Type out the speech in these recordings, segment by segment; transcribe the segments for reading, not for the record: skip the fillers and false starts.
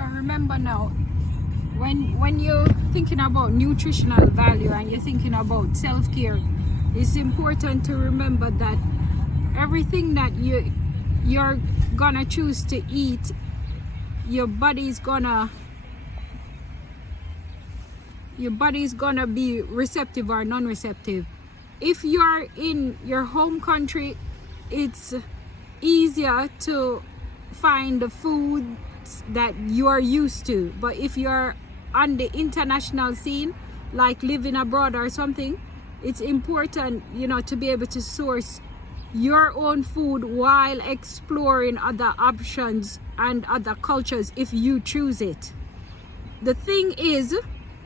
So remember now, when you're thinking about nutritional value and you're thinking about self-care, it's important to remember that everything that you're gonna choose to eat, your body's gonna be receptive or non-receptive. If you're in your home country, it's easier to find the foods that you're used to, but if you're on the international scene, like living abroad or something, it's important, you know, to be able to source your own food while exploring other options and other cultures if you choose it. The thing is,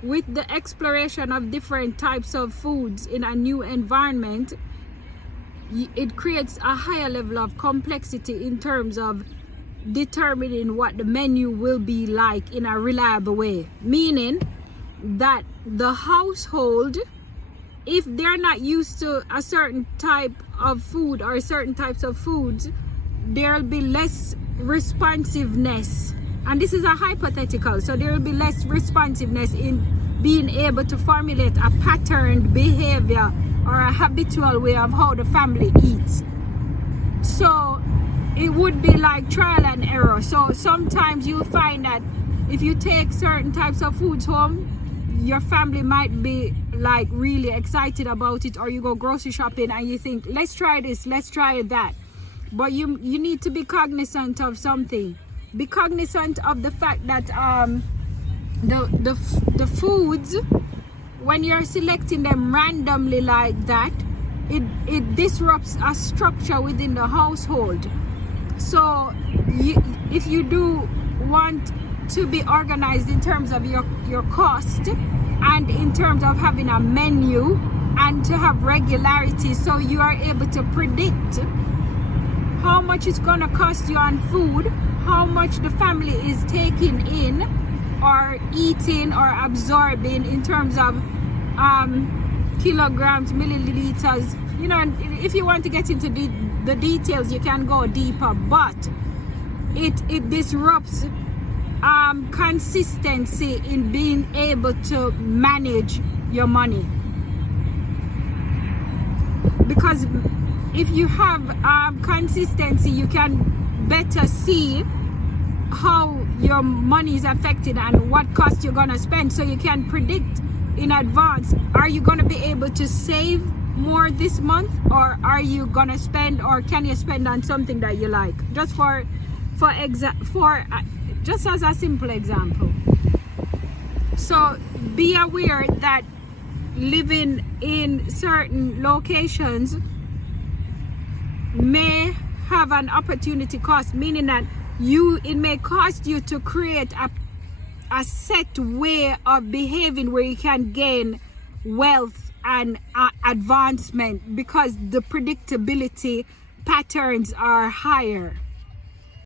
with the exploration of different types of foods in a new environment, it creates a higher level of complexity in terms of determining what the menu will be like in a reliable way. Meaning that the household, if they're not used to a certain type of food or certain types of foods, there'll be less responsiveness. And this is a hypothetical, so there will be less responsiveness in being able to formulate a patterned behavior or a habitual way of how the family eats. So it would be like trial and error. So sometimes you'll find that if you take certain types of foods home, your family might be like really excited about it, or you go grocery shopping and you think, let's try this, let's try that. But you need to be cognizant of something. Be cognizant of the fact that the foods, when you're selecting them randomly like that, it disrupts a structure within the household. So if you do want to be organized in terms of your cost and in terms of having a menu and to have regularity, so you are able to predict how much it's going to cost you on food, how much the family is taking in or eating or absorbing in terms of kilograms, milliliters. You know, if you want to get into the details, you can go deeper, but it disrupts consistency in being able to manage your money. Because if you have consistency, you can better see how your money is affected and what cost you're gonna spend, so you can predict in advance. Are you gonna be able to save more this month, or are you gonna spend, or can you spend on something that you like? Just just as a simple example. So be aware that living in certain locations may have an opportunity cost, meaning that it may cost you to create a set way of behaving where you can gain wealth and advancement, because the predictability patterns are higher.